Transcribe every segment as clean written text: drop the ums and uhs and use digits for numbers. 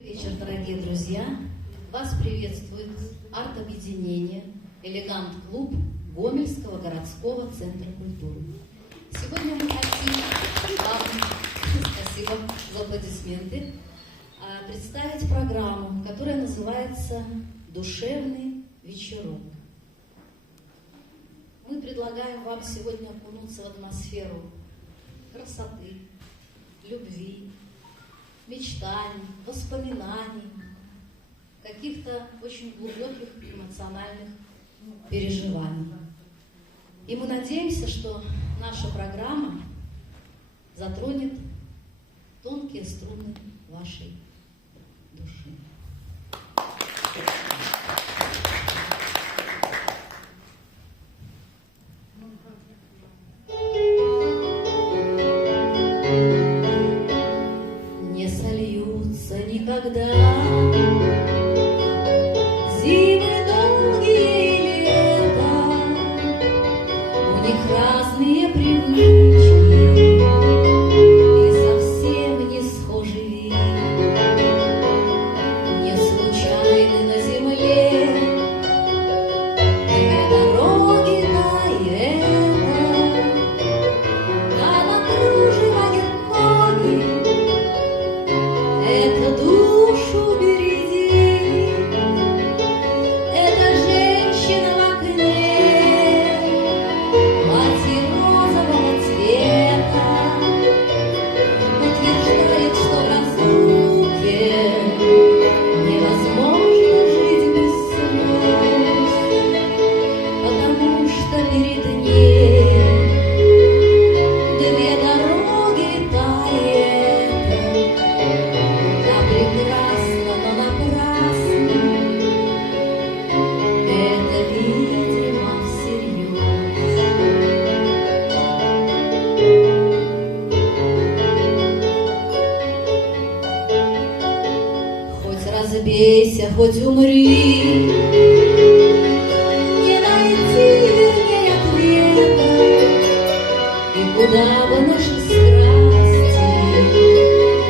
Вечер, дорогие друзья! Вас приветствует арт-объединение «Элегант-клуб» Гомельского городского центра культуры. Сегодня мы хотим вам, спасибо за аплодисменты, представить программу, которая называется «Душевный вечерок». Мы предлагаем вам сегодня окунуться в атмосферу красоты, любви, мечтаний, воспоминаний, каких-то очень глубоких эмоциональных переживаний. И мы надеемся, что наша программа затронет тонкие струны вашей души. Не сольются никогда зимы долгие лета, у них разные привычки и совсем не схожий вид. Не случайны на земле две дороги на это, она кружевает ноги. Это душу береги, это женщина в окне, платье розового цвета, утверждает, что в разлуке невозможно жить без слез, потому что перед ней две дороги тает. Прекрасно, но напрасно, это, видимо, всерьез. Хоть разбейся, хоть умри, не найти, вернее, ответа, и куда бы наши страсти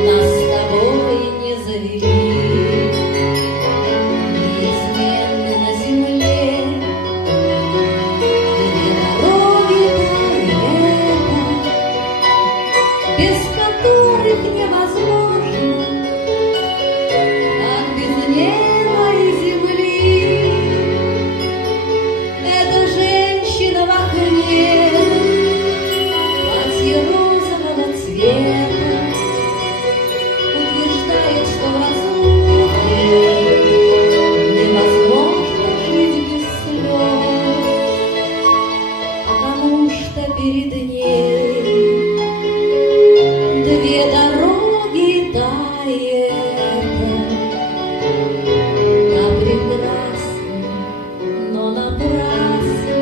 нас с тобой не завели. Неизменны на земле две дороги до лета, без которых невозможно, как без неба и земли. Это женщина в окне, платье розового цвета, утверждает, что в разлуке невозможно жить без слез, потому что перед ней две дороги тает. Да прекрасно, но напрасно,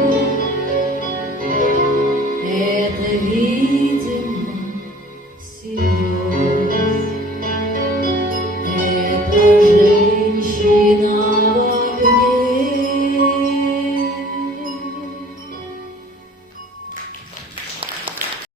это, видимо, всерьез. Это женщина